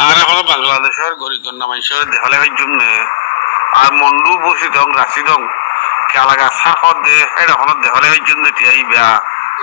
আর এখন বাংলাদেশের গরিব মানুষের দেহলে জন্য আর মন্ডু বসিদং রাশিদং কেলাগা সাফত দে এখন দেহলে জন্য টিয়াইবা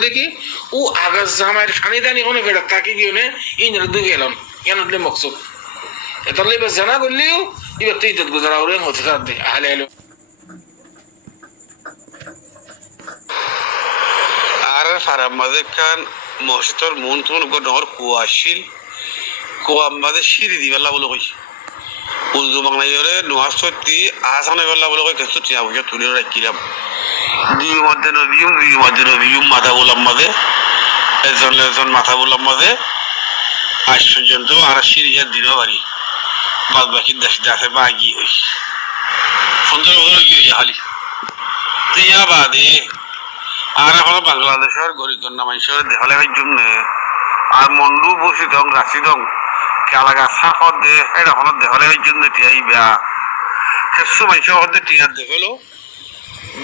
দেখি ও আগাজ জামাইয়ের সানিদানি অনেক এটা তাকে গিয়ে নে ইন্দ্র দুই গেলাম কেন মকসুদ এটা লেবে জানা করলেও এবার তুই তো গুজারা ওরে হতে থাকবে আহলে আলো আর ফারাম মাঝে খান মসজিদর মন তুন গনর কুয়াশিল কুয়া মাঝে সিঁড়ি দিবেলা বলে কইছে উর্দু বাংলাইরে নোয়াজ সত্যি আসানে বেলা বলে কই কিছু টিয়া বুঝে তুলে রাখিলাম দুই মধ্যে নদীম মাথা বললাম মাঝে একজন মাথা বললাম মাঝে আজ পর্যন্ত আর সিঁড়িয়ার দিনও বাড়ি বাদ বাকি দেশে বাগি হয়েছে সুন্দর কি হয়েছে খালি টিয়া বাদে আর এখন বাংলাদেশের গরিব মানুষের দেহলে জন্য আর মন্ডু বসিদং রাশিদং কেলাগা সাফত দে এখন দেহলে জন্য টিয়াইবা কিছু মানুষের মধ্যে টিয়ার দেখলো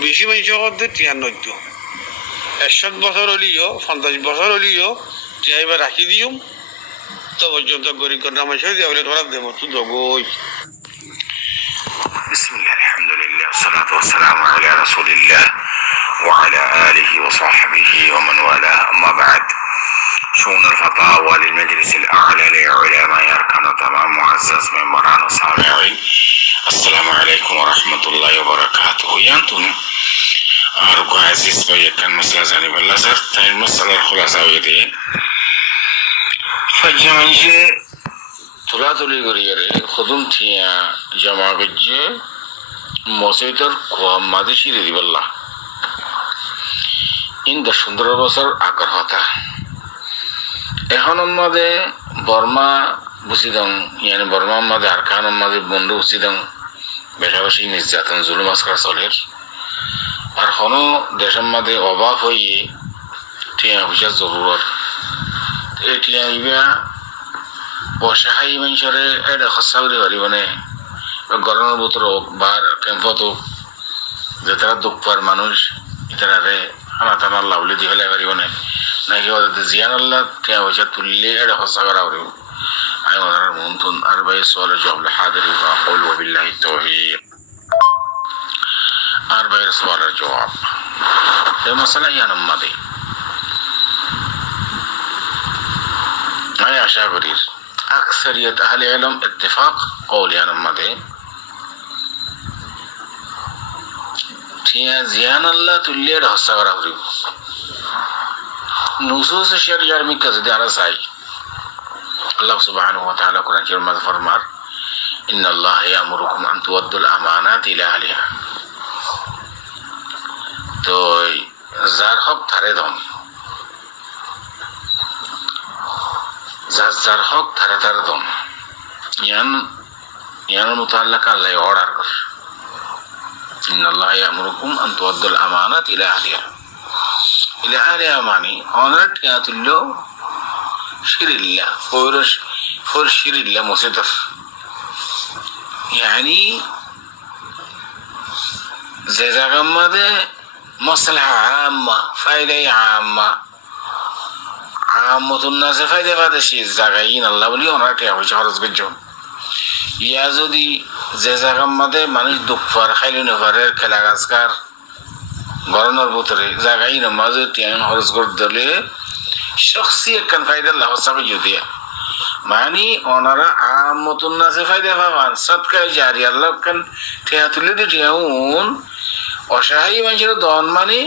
বেশি মানুষের মধ্যে টিয়ার নদ্য 61 বছর হলিও 50 বছর হলিও টিয়াইবা রাখি দিও তো পর্যন্ত গরিব মানুষের দেহলে ধরা দেব তো দগই বিসমিল্লাহ আলহামদুলিল্লাহ والصلاه والسلام على رسول الله وعلى آله وصحبه ومن والاه أما بعد شؤون الفتاوى للمجلس الأعلى لعلماء أركان تمام معزز من مران وسامعين السلام عليكم ورحمة الله وبركاته يانتون أرجو عزيز بيكن مسألة زاني بالله سر تاين مسألة الخلاصة ويدين فجمعي তুলাতুলি করিয়ে খুদুম থিয়া জমা গজ্জে মসজিদের কুয়াম্মাদে সিঁড়ি দিবল্লা ইন্দা সুন্দর বছর আগর হতা এখন আমাদের বর্মা বুঝিদং ইয়ানি বর্মা আমাদের আরকান আমাদের বন্ধু বুঝিদং বেশাবেশি নির্যাতন জুলুম আজকার চলের আর হনো দেশের মাঝে অভাব হয়ে টিয়া পয়সার জরুরত এই টিয়া ইবা অসহায় মানুষের এটা খরচা করে পারি মানে গরমের ভিতর হোক বা ক্যাম্পত হোক যে তারা দুঃখ পার মানুষ তারারে খানা টানা লাউলি দিয়ে ফেলে পারিব না নাকি ওদের জিয়ান আল্লাহ টিয়া পয়সা তুললে এটা খরচা করা পারিব আমি ওনার মন তুন আর ভাই সোয়ালের জবাব হাজির আকুল ওয়াবিল্লাহি তাওফীক আর ভাইয়ের সোয়ালের জবাব এই মশলা ইয়ান মাদে আমি আশা করি أكثرية أهل العلم اتفاق قولي أنا ماذا تيا زيان الله تولي راه سغرا غريب نصوص الشريعة مكذب على ساي الله سبحانه وتعالى قرآن الكريم فرمار إن الله يأمركم أن تودوا الأمانات إلى أهلها تو زار حق تردم যার হক ধারে ধারে দম ইয়ান মুতাআল্লাকা আল্লাহ অর্ডার কর ইন্নাল্লাহা ইয়ামুরুকুম আন তুআদ্দুল আমানাত ইলা আহলিহা মানে অনার টিয়াতুল্য শিরিল্লাহ ফর শিরিল্লাহ মসজিদর ইয়ানি যে জায়গার মধ্যে মাসলাহা আম্মা ফায়দা আম্মা আমতুন্নাসে ফায়দা পাতে সে জায়গায় আল্লাহ বলি ওনার টিয়া পয়সা খরচ করছ ইয়া যদি যে জায়গার মধ্যে মানুষ দুঃখ পার খাইলে নেপারের খেলা গাছকার গরমের ভিতরে জায়গায় মাঝে টিয়া খরচ করে দিলে শখসি একখান ফায়দা আল্লাহ হসাবে যদিয়া মানে ওনারা আমতুন্নাসে ফায়দা পাবান সৎকায় জারি আল্লাহ খান টিয়া তুলে দিয়ে টিয়া অসহায় মানুষের দন মানে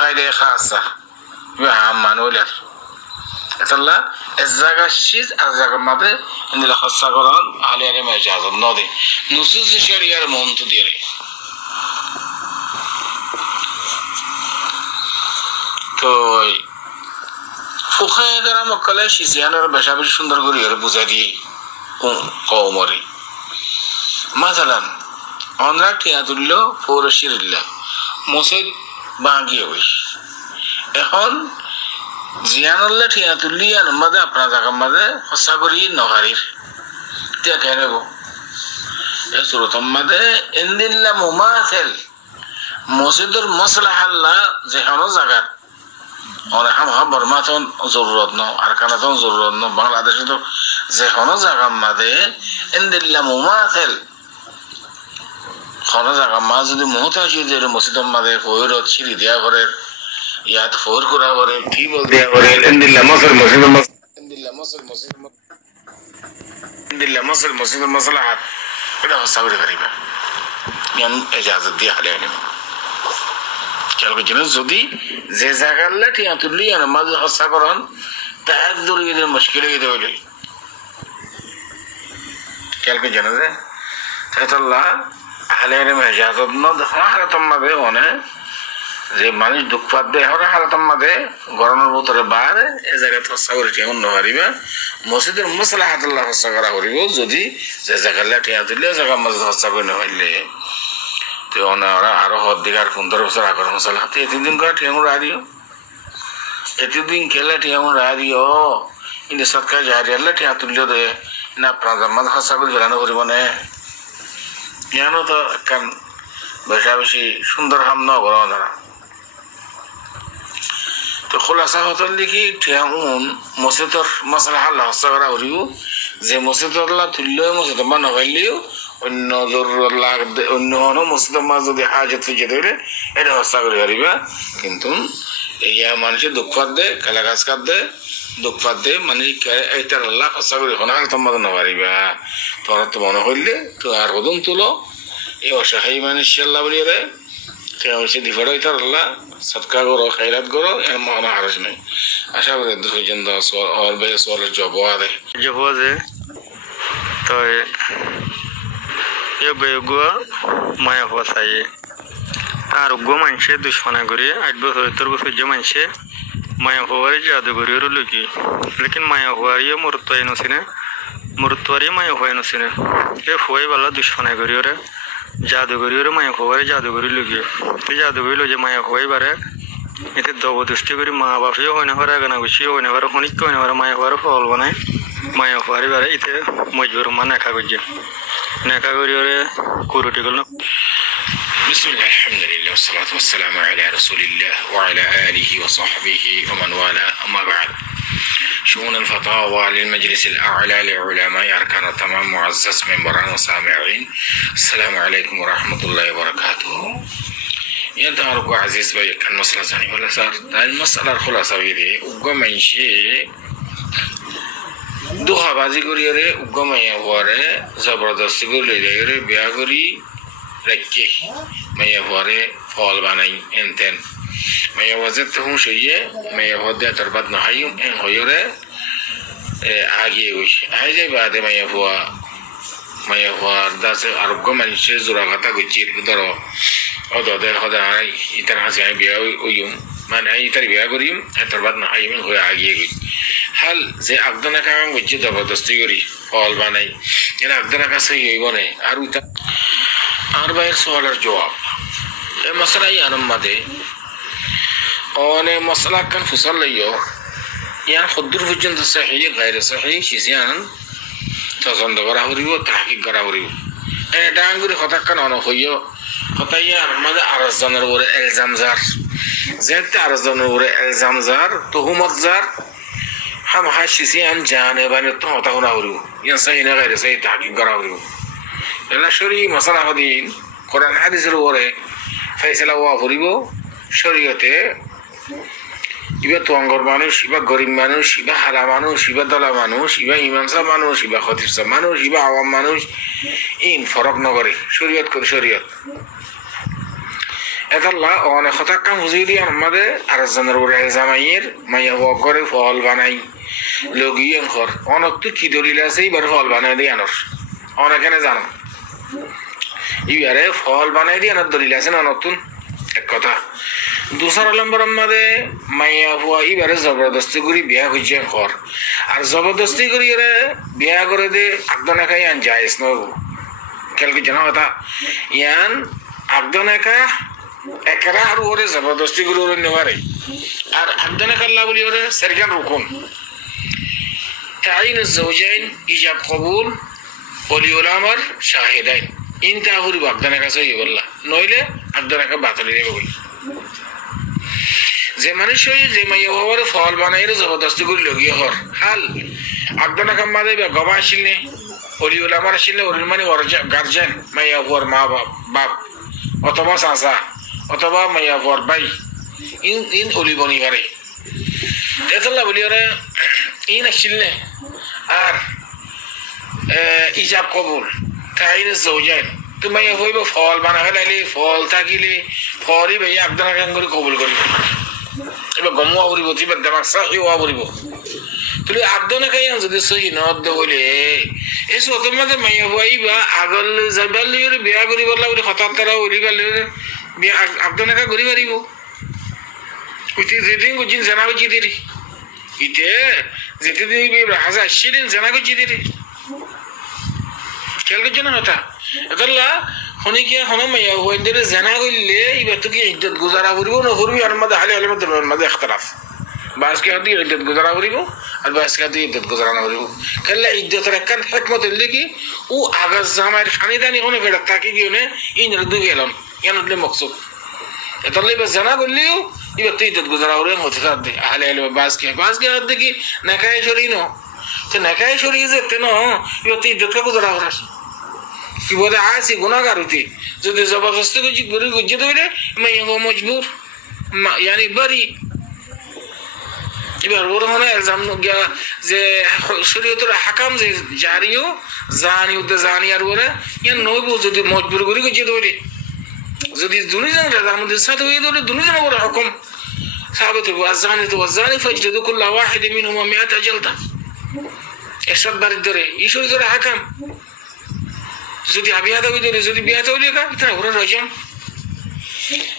ফায়দা খাসা আম মানুষ এতলা জায়গা শীত আর জায়গার মাঝে ইন্দিলা খরচা করান আলে আলে মে ইজাজত ন দে নুসুস শরিয়ার মন তো দিয়ে তো ফুকায়ে যারা মক্কালে শিজিয়ানের বেশা বেশি সুন্দর করে এর বুঝা দিয়ে কওমরে মাসালান অনরা টিয়া তুললো ফৌরশিরিল্লাহ মসজিদ ভাঙিয়ে হইস এখন জিয়ানুল্লাহ ঠিয়া তুলিয়ান মাঝে আপনার জায়গার মাঝে হসা করি নহারির তিয়া কে নেব এই সুরতম মাঝে ইন্দিল্লা মুমাসিল মসজিদের মসলাহ আল্লাহ যেখানো জায়গাত অনেক বর্মাতন জরুরত ন আর কানাতন জরুরত ন বাংলাদেশে তো যে কোনো জায়গা মাঝে এন্দিল্লা মুমা আছেল কোনো জায়গা মা যদি মুহতাজি যে মসজিদের মাঝে ফয়রত সিঁড়ি দেয়া করে ইয়াত ফোর করা করে টিবল দেয়া করে এন্দিল্লা মসজিদের মাসলাহাত এটা হস্তা করে পারিবা ইয়ান ইজাজত দিয়ে হালে আনিব খেয়াল করছি না যদি যে জায়গার টিয়া তুললি মাঝে হস্তা করেন তা এক দূরে মুশকিল হয়ে দেবে খেয়াল করছি না যে তাহলে আহলে ইজাজত ন দেখা হারাতম মাঝে অনেক যে মানুষ দুঃখ পাত দেয় হারাতম মাঝে গরমের ভিতরে বাইরে এ জায়গায় হস্তা করে টিয়া অন্য পারিবা মসজিদের মাসলাহাতুল্লাহ হস্তা করা করিব যদি যে জায়গার টিয়া তুললে জায়গার মাঝে হস্তা করে নহলে তো ওনারা আরো হদ্দিকার 15 বছর আগের মশলা হাতে এতদিন করে টিয়াঙ্গুর আদিও এতদিন খেলে টিয়াঙ্গুর আদিও কিন্তু সরকার জাহারি আল্লাহ টিয়া তুললে দে না আপনার জাম্মাত হস্তা করে ফেলানো করিব না ইয়ানো তো একখান বেশা বেশি সুন্দর হাম ন বড় ওনারা তো খোলাসা হতল দেখি টিয়াঙ্গুন মসজিদর মশলা হাল্লা হস্তা করা করিব যে মসজিদল্লাহ তুললেও মসজিদ বা নভাইলেও অন্য জরুরত অন্য মসজিদের মাঝ যদি হাজত ফিজে ধরে এটা হস্তা করে পারিবা কিন্তু ইয়া মানুষের দুঃখ পাত দে কালা গাছ কাট দে দুঃখ পাত দে মানুষ এইটার আল্লাহ হস্তা করে এখন আর তোমার না পারিবা তোমার তো মনে করলে তো আর কদম তুলো এই অসহায় মানুষ আল্লাহ বলিয়ে রে সে দিফার হইতার আল্লাহ সৎকা করো খাইরাত করো এর মনে হারস নেই আশা করি দুজন और भाई सवाल जवाब है जो हुआ जे तो ये बेगुआ माया हुआ चाहिए আর গো মানছে দুশ্মনা করে 8 বছর 70 বছর যে মানছে মায়া হওয়ার জাদুঘরি লুকি লেকিন মায়া হওয়ার ইয়ে মরত্বাই নছিনে মরত্বারি মায়া হওয়াই নছিনে এ হওয়াই বালা দুশ্মনা করি ওরে জাদুঘরি ওরে মায়া হওয়ার জাদুঘরি লুকি তো জাদুঘরি লো যে মায়া হওয়াই বারে এতে জবরদস্তি করে মা বাপিও হয় না হরে গানা গুছিও হয় না হরে হনিক হয় না হরে মায়া হওয়ার ফল বানায় মায়া হওয়ার বারে এতে মজবুর মা নেখা করছে নেখা করি ওরে কুরুটি করল بسم الله الحمد لله والصلاة والسلام على رسول الله وعلى آله وصحبه ومن والاه أما بعد شؤون الفتاوى للمجلس الأعلى لعلماء أركان التمام معزز منبران وسامعين السلام عليكم ورحمة الله وبركاته ينتهركوا عزيز بي كان مسألة ثانية ولا صار المسألة الخلاصة بيدي وقام شيء দুঃখা বাজি করিয়ারে উগ্গমাইয়া হওয়ারে জবরদস্তি করে লইরে বিয়া করি রাখি মাইয়া হওয়ারে ফল বানাই এনতেন মাইয়া ওয়াজে তো হুঁ সইয়ে মাইয়া হদে তার বাদ না হাইম এন হইরে আগিয়ে গেছে আই যাই বাদে মাইয়া হওয়ার দাসে আর উগ্গমাইছে জোড়া কথা গুজির ধরো অদদের হদাই ইতার হাসি আমি বিয়া ওইম মানে ইতার বিয়া করিম তার বাদ না হাইম হয়ে আগিয়ে গেছে হাল যে আগদনা কাম গুজি জবরদস্তি করি ফল বানাই এর আগদনা কাছে হইব না আর উইতা আর ভাইয়ের সওয়ালের জবাব এই মশলা ইয়ানম মাদে অনে মশলা কান ফুসল লইও ইয়ান খুদ্দুর পর্যন্ত সহি গায়র সহি শিজিয়ান তদন্ত করা হরিব তাহকিক করা হরিব এটা আঙ্গুরি কথা কান অন হইও হতাইয়া আর মাদে আরজনের উপরে ইলজাম জার যেতে আরজনের উপরে ইলজাম জার তুহমত জার हम हाशिसियान जाने बाने तो होता होना हो या सही ना गैर सही तहकीक करा हो এলা শরী মশলা হদিন কোরআন হাদিসের উপরে ফয়সালা ওয়া করিব শরীয়তে ইবা তোয়াঙ্গর মানুষ ইবা গরিব মানুষ ইবা হালা মানুষ ইবা দলা মানুষ ইবা ইমামসা মানুষ ইবা খতিবসা মানুষ ইবা আওয়াম মানুষ ইন ফরক নগরে শরীয়ত করে শরীয়ত এতাল্লাহ অনেক কথা কাম হুজুর দিয়ে আমাদের আরেকজনের উপরে জামাইয়ের মাইয়া ওয়া করে ফল বানাই লগিয়ে ঘর অনত্য কি দলিল আছে এবার ফল বানাই দিয়ে আনর অনেকেনে জানো ইবারে ফল বানাই দিয়ে আনার দলিল আছে না নতুন এক কথা দুসরা নম্বর আমাদের মাইয়া হুয়া এবারে জবরদস্তি করি বিয়া হইছে ঘর আর জবরদস্তি করি বিয়া করে দে আকদনা খাই আন যাইস নব খেয়াল কি জানা কথা ইয়ান আকদনা কা একরা আর ওরে জবরদস্তি করে ওরে নেওয়ারে আর আকদনা কাল্লা বলি ওরে সরকার রুকুন تعيين الزوجين إيجاب قبول ولي الأمر شاهدين إنت أقول بأقدنا كسوي والله نويله أقدنا كبعث لي بقول যে মানুষ যে মাইয়া হওয়ার ফল বানাইরে জবরদস্তি করে লগিয়ে হর হাল আগদনা কাম্মা দেবে গবা আসিল নে অলি ওলামার আসিল নে অলির মানে গার্জেন মাইয়া হওয়ার মা বাপ অথবা চাচা অথবা মাইয়া হওয়ার ভাই ইন অলি বনি পারে এতলা বলি ওরা ইন আসিল নে আর ইজাব কবুল তাইরে জৌজাইন তুমি মাইয়া হইব ফল বানা ফেলাইলে ফল থাকিলে ফলই ভাই আগদনা কাম করে কবুল করিব এবার গমুয়া উড়িব তিবার দেমাক সাহি ওয়া উড়িব তুই আগদনা খাই যদি সহি নদ বলে এসো তোমাদের মাইয়া হইবা আগল যাবালির বিয়া করি বলা উড়ি হঠাৎ তারা উড়িবালে বিয়া আগদনা কা করি পারিব উঠি যেদিন গুজিন জানা গুজি দিরি ইতে যেদিন বিয়া হাজা শিরিন জানা গুজি দিরি খেয়াল করছো না কথা একলা হনে কি হনে মাইয়া হইন্দরে জানা কইলে এবার তো কি ইজ্জত গুজারা করিব না করবি আর মধ্যে হালে হালে মধ্যে ইখতিলাফ বাস কে হাতি ইজ্জত গুজারা করিব আর বাস কে হাতি ইজ্জত গুজারা না করিব খেলা ইজ্জতের একখান হিকমত হইলে কি ও আগাজ জামার খানিদানি হনে ফেড়া তাকি কি হনে ইনর দুই গেলন ইয়ানলে মকসুদ এতলে বাস জানা কইলেও এবার তো ইজ্জত গুজারা করে হতে থাকে হালে হালে বাস কে হাতি কি নাকায় শরীনো তো নাকায় শরী যেতে না এবার তো ইজ্জত কা গুজারা করাস কি বলে আসি গুনাহগার হইতে যদি জবরদস্তি করে গুজে ধরে মাইয়া হওয়া মজবুর ইয়ানি বাড়ি এবার ওর মনে এলজাম যে শরীয়তের হাকাম যে জারিও জানি উদ্দে জানি আর ওরা ইয়ান নইব যদি মজবুর করে গুজে ধরে যদি দুনিজন রাজামুদ্দিন সাথে হয়ে ধরে দুনিজন ওর হুকুম সাবিত হইব আজানি তো আজানি ফাজলিদু কুল্লা ওয়াহিদ মিনহুমা 100 জালদা 100 বার ধরে এই শরীয়তের হাকাম যদি আবিয়াদা হইতে যদি বিয়াতে হইলে কা এটা ওরা রজম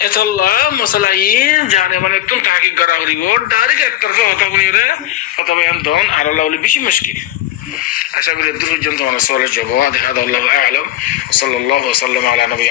এতলা মশলা ইন জানে মানে একদম তাহকিক করা হইব ডাইরেক্ট একতরফা কথা বলিরে কথা বয়ান দন আর আল্লাহ বলে বেশি মুশকিল আশা করি দূর পর্যন্ত মানে সওয়ালের জবাব দেখা আল্লাহু আ'লাম সাল্লাল্লাহু আলাইহি ওয়া সাল্লাম আলা নবী